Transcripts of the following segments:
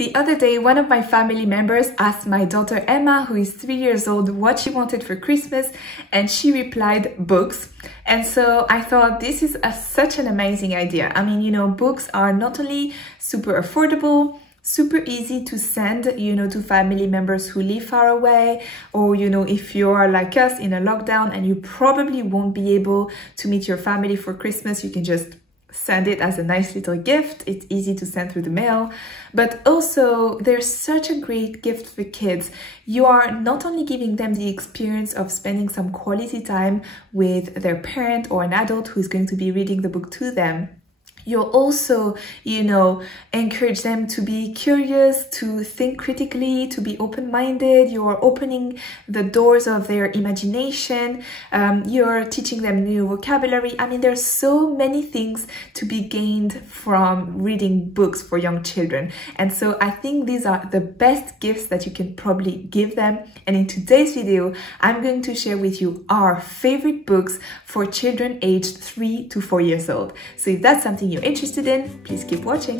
The other day, one of my family members asked my daughter Emma, who is 3 years old, what she wanted for Christmas, and she replied, books. And so I thought this is such an amazing idea. I mean, you know, books are not only super affordable, super easy to send, you know, to family members who live far away, or, you know, if you are like us in a lockdown and you probably won't be able to meet your family for Christmas, you can just send it as a nice little gift. It's easy to send through the mail, but also there's such a great gift for kids. You are not only giving them the experience of spending some quality time with their parent or an adult who is going to be reading the book to them, you'll also, you know, encourage them to be curious, to think critically, to be open-minded. You're opening the doors of their imagination. You're teaching them new vocabulary. I mean, there's so many things to be gained from reading books for young children. And so I think these are the best gifts that you can probably give them. And in today's video, I'm going to share with you our favorite books for children aged 3 to 4 years old. So if that's something you're interested in, please keep watching.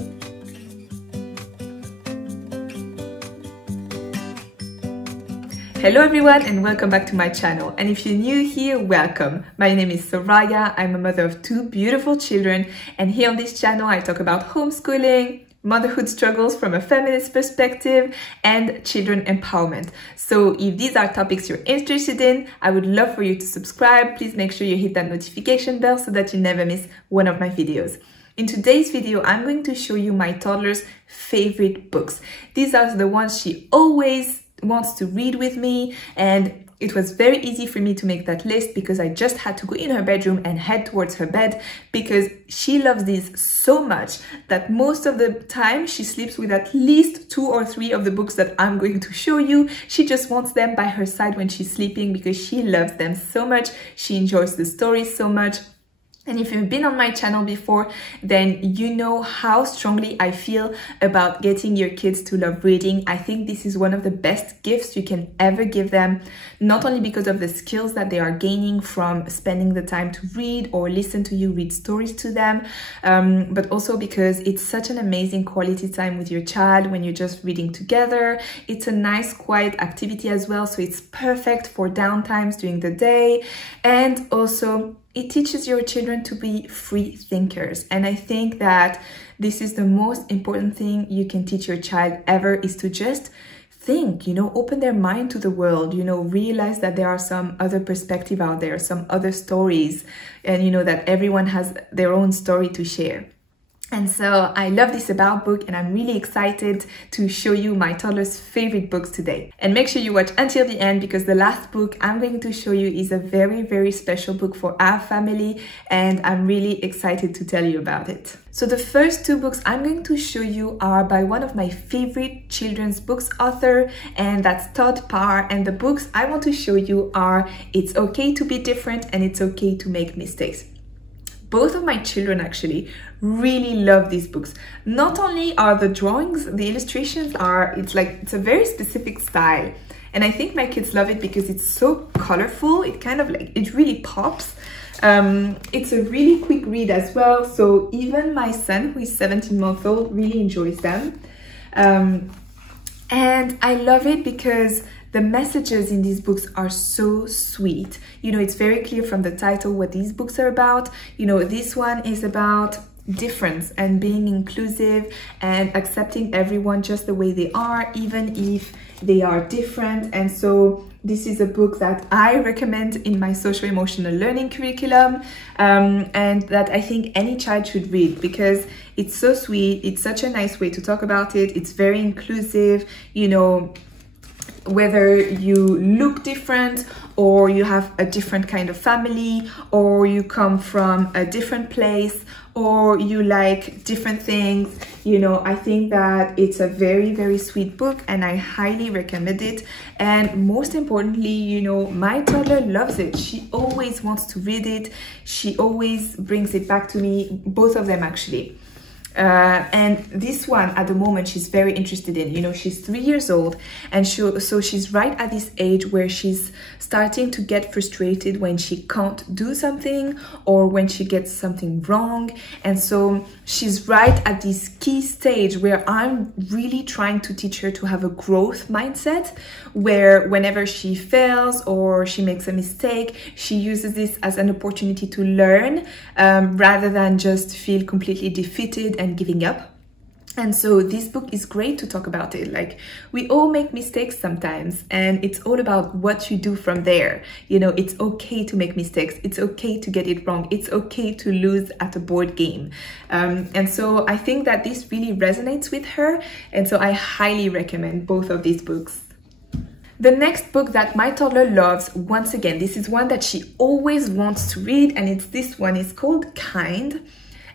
Hello everyone and welcome back to my channel. And if you're new here, welcome. My name is Soraya. I'm a mother of 2 beautiful children, and here on this channel I talk about homeschooling, motherhood struggles from a feminist perspective, and children empowerment. So if these are topics you're interested in, I would love for you to subscribe. Please make sure you hit that notification bell so that you never miss one of my videos. In today's video, I'm going to show you my toddler's favorite books. These are the ones she always wants to read with me, and it was very easy for me to make that list because I just had to go in her bedroom and head towards her bed because she loves these so much that most of the time she sleeps with at least 2 or 3 of the books that I'm going to show you. She just wants them by her side when she's sleeping because she loves them so much. She enjoys the stories so much. And if you've been on my channel before, then you know how strongly I feel about getting your kids to love reading. I think this is one of the best gifts you can ever give them, not only because of the skills that they are gaining from spending the time to read or listen to you read stories to them, but also because it's such an amazing quality time with your child when you're just reading together. It's a nice, quiet activity as well, so it's perfect for downtimes during the day. And also, it teaches your children to be free thinkers. And I think that this is the most important thing you can teach your child ever, is to just think, you know, open their mind to the world, you know, realize that there are some other perspective out there, some other stories, and you know that everyone has their own story to share. And so I love this About book, and I'm really excited to show you my toddler's favorite books today. And make sure you watch until the end because the last book I'm going to show you is a very, very special book for our family, and I'm really excited to tell you about it. So the first 2 books I'm going to show you are by one of my favorite children's books author, and that's Tot Par. And the books I want to show you are It's Okay to Be Different and It's Okay to Make Mistakes. Both of my children actually really love these books. Not only are the drawings, the illustrations are, it's a very specific style. And I think my kids love it because it's so colorful. It kind of like, it really pops. It's a really quick read as well. So even my son, who is 17 months old, really enjoys them. And I love it because the messages in these books are so sweet. You know, it's very clear from the title what these books are about. You know, this one is about difference and being inclusive and accepting everyone just the way they are, even if they are different. And so this is a book that I recommend in my social emotional learning curriculum, and that I think any child should read because it's so sweet. It's such a nice way to talk about it. It's very inclusive, you know, whether you look different or you have a different kind of family, or you come from a different place, or you like different things, you know, I think that it's a very, very sweet book and I highly recommend it. And most importantly, you know, my toddler loves it. She always wants to read it. She always brings it back to me, both of them actually. And this one at the moment she's very interested in. You know, she's 3 years old, and so she's right at this age where she's starting to get frustrated when she can't do something or when she gets something wrong. And so she's right at this key stage where I'm really trying to teach her to have a growth mindset, where whenever she fails or she makes a mistake, she uses this as an opportunity to learn, rather than just feel completely defeated and giving up. And so this book is great to talk about it. Like, we all make mistakes sometimes, and it's all about what you do from there. You know, it's okay to make mistakes. It's okay to get it wrong. It's okay to lose at a board game. And so I think that this really resonates with her. And so I highly recommend both of these books. The next book that my toddler loves, once again, this is one that she always wants to read, and it's this one. It's called Kind.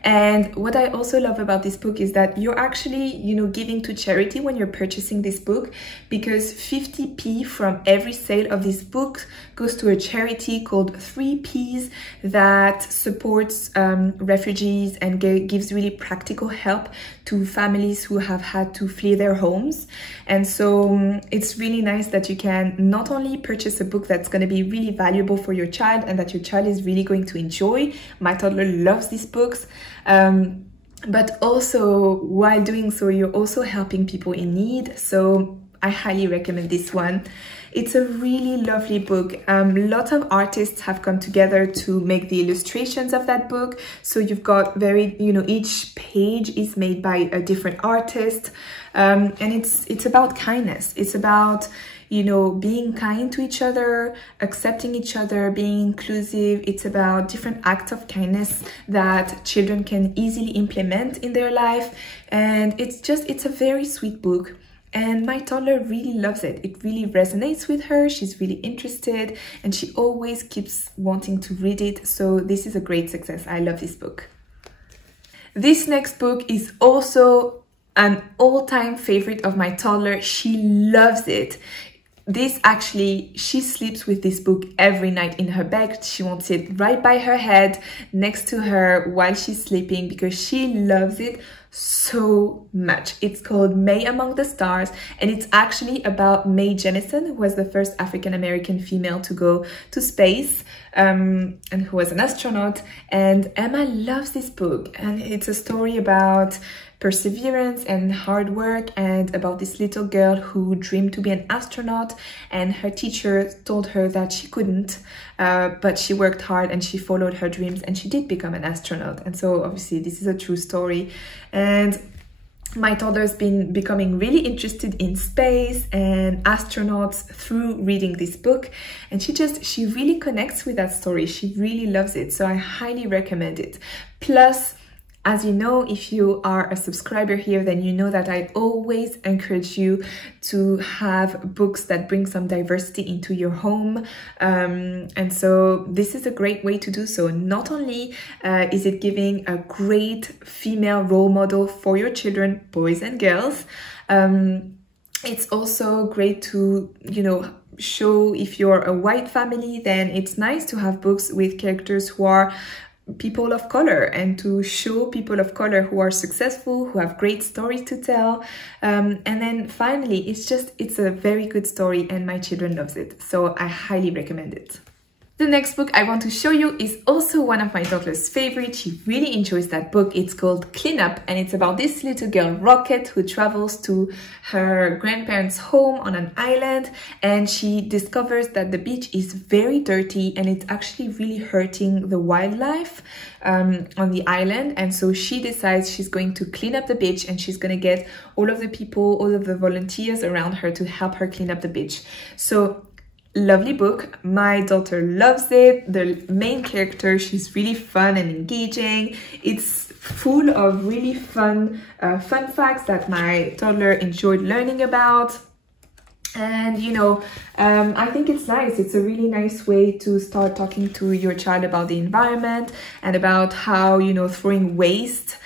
And what I also love about this book is that you're actually, you know, giving to charity when you're purchasing this book, because 50p from every sale of this book goes to a charity called 3Ps that supports refugees and gives really practical help to families who have had to flee their homes. And so it's really nice that you can not only purchase a book that's going to be really valuable for your child and that your child is really going to enjoy. My toddler loves these books. But also, while doing so, you're also helping people in need. So I highly recommend this one. It's a really lovely book. Lots of artists have come together to make the illustrations of that book. So you've got very, you know, each page is made by a different artist. And it's about kindness. It's about, you know, being kind to each other, accepting each other, being inclusive. It's about different acts of kindness that children can easily implement in their life. And it's a very sweet book. And my toddler really loves it. It really resonates with her. She's really interested, and she always keeps wanting to read it. So this is a great success. I love this book. This next book is also an all-time favorite of my toddler. She loves it. This actually, she sleeps with this book every night in her bed. She wants it right by her head, next to her while she's sleeping, because she loves it so much. It's called May Among the Stars, and it's actually about Mae Jemison, who was the first African-American female to go to space, and who was an astronaut. And Emma loves this book, and it's a story about perseverance and hard work, and about this little girl who dreamed to be an astronaut, and her teacher told her that she couldn't, but she worked hard and she followed her dreams, and she did become an astronaut. And so obviously this is a true story. And my toddler's been becoming really interested in space and astronauts through reading this book, and she really connects with that story. She really loves it, so I highly recommend it. Plus, as you know, if you are a subscriber here, then you know that I always encourage you to have books that bring some diversity into your home. And so this is a great way to do so. Not only is it giving a great female role model for your children, boys and girls, it's also great to, you know, show if you're a white family, then it's nice to have books with characters who are people of color, and to show people of color who are successful, who have great stories to tell. And then finally, it's a very good story, and my children loves it. So I highly recommend it. The next book I want to show you is also one of my daughter's favorites. She really enjoys that book. It's called Clean Up, and it's about this little girl, Rocket, who travels to her grandparents' home on an island, and she discovers that the beach is very dirty and it's actually really hurting the wildlife on the island. And so she decides she's going to clean up the beach, and she's going to get all of the people, all of the volunteers around her to help her clean up the beach. So lovely book. My daughter loves it. The main character, she's really fun and engaging. It's full of really fun facts that my toddler enjoyed learning about. And you know, I think it's nice. It's a really nice way to start talking to your child about the environment and about how, you know, throwing waste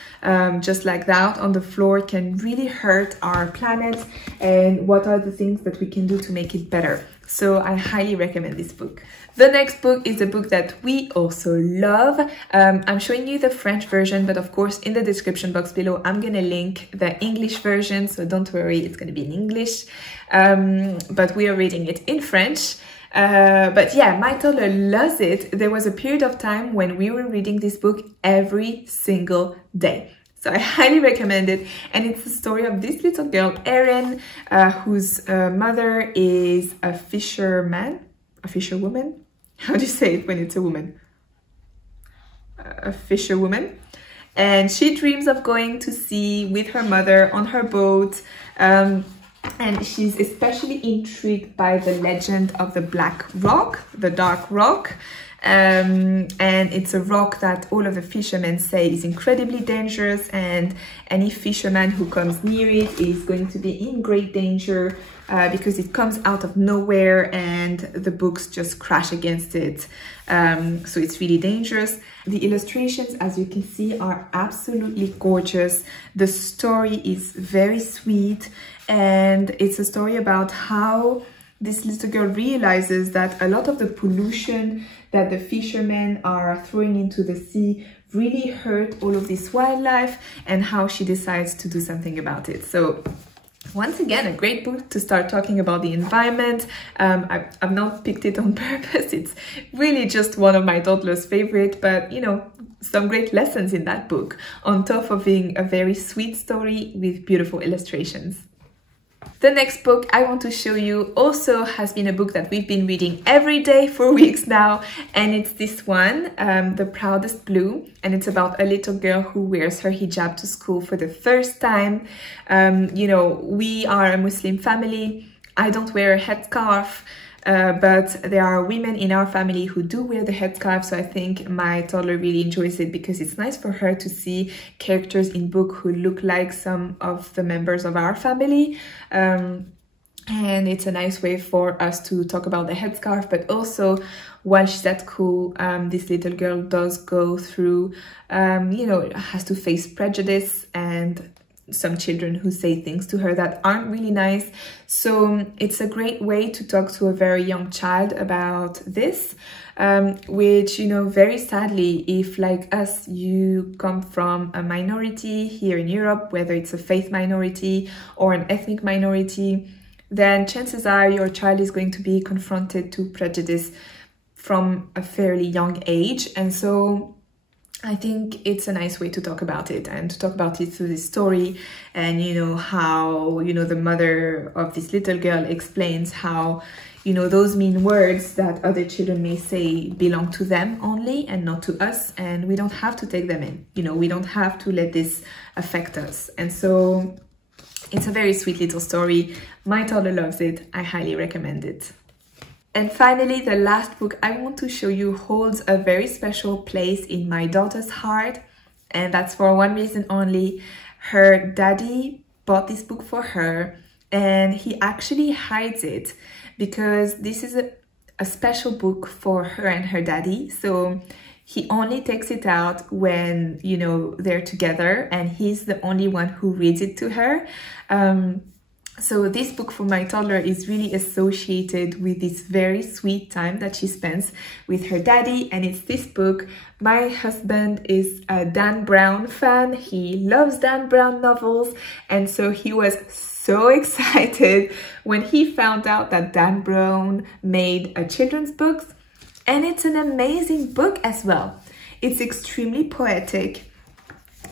just like that on the floor can really hurt our planet, and what are the things that we can do to make it better. So I highly recommend this book. The next book is a book that we also love. I'm showing you the French version, but of course in the description box below I'm gonna link the English version, so don't worry, it's gonna be in English. But we are reading it in French. But yeah, my toddler loves it. There was a period of time when we were reading this book every single day. So I highly recommend it. And it's the story of this little girl, Erin, whose mother is a fisherwoman. How do you say it when it's a woman? A fisherwoman. And she dreams of going to sea with her mother on her boat. And she's especially intrigued by the legend of the Black Rock, the Dark Rock. And it's a rock that all of the fishermen say is incredibly dangerous, and any fisherman who comes near it is going to be in great danger because it comes out of nowhere and the books just crash against it. So it's really dangerous. The illustrations, as you can see, are absolutely gorgeous. The story is very sweet, and it's a story about how this little girl realizes that a lot of the pollution that the fishermen are throwing into the sea really hurt all of this wildlife, and how she decides to do something about it. So once again, a great book to start talking about the environment. I've not picked it on purpose. It's really just one of my toddler's favorite, but you know, some great lessons in that book, on top of being a very sweet story with beautiful illustrations. The next book I want to show you also has been a book that we've been reading every day for weeks now, and it's this one, The Proudest Blue, and it's about a little girl who wears her hijab to school for the first time. You know, we are a Muslim family. I don't wear a headscarf, but there are women in our family who do wear the headscarf, so I think my toddler really enjoys it because it's nice for her to see characters in book who look like some of the members of our family. And it's a nice way for us to talk about the headscarf, but also while she's at school, this little girl does go through, you know, has to face prejudice and some children who say things to her that aren't really nice. So it's a great way to talk to a very young child about this, which, you know, very sadly, if like us, you come from a minority here in Europe, whether it's a faith minority or an ethnic minority, then chances are your child is going to be confronted to prejudice from a fairly young age. And so I think it's a nice way to talk about it, and to talk about it through this story. And you know how, you know, the mother of this little girl explains how, you know, those mean words that other children may say belong to them only and not to us, and we don't have to take them in, you know, we don't have to let this affect us. And so it's a very sweet little story. My toddler loves it. I highly recommend it. And finally, the last book I want to show you holds a very special place in my daughter's heart, and that's for one reason only. Her daddy bought this book for her, and he actually hides it because this is a special book for her and her daddy. So he only takes it out when, you know, they're together, and he's the only one who reads it to her. So this book for my toddler is really associated with this very sweet time that she spends with her daddy, and it's this book. My husband is a Dan Brown fan. He loves Dan Brown novels, and so he was so excited when he found out that Dan Brown made a children's book, and it's an amazing book as well. It's extremely poetic.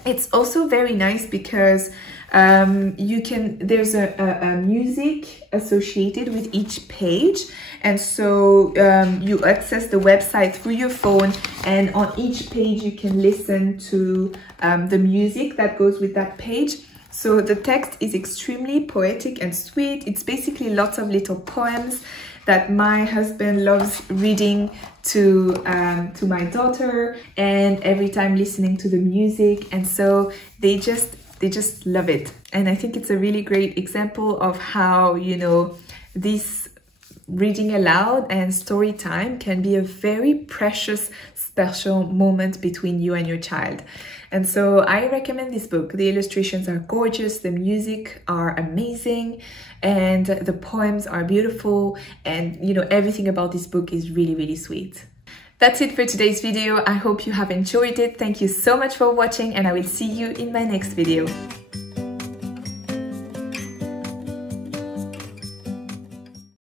It's also very nice because there's a music associated with each page, and so you access the website through your phone, and on each page you can listen to the music that goes with that page. So the text is extremely poetic and sweet. It's basically lots of little poems that my husband loves reading to my daughter, and every time listening to the music, and so they just love it. And I think it's a really great example of how, you know, this reading aloud and story time can be a very precious, special moment between you and your child. And so I recommend this book. The illustrations are gorgeous, the music are amazing, and the poems are beautiful, and you know, everything about this book is really, really sweet. That's it for today's video. I hope you have enjoyed it. Thank you so much for watching, and I will see you in my next video.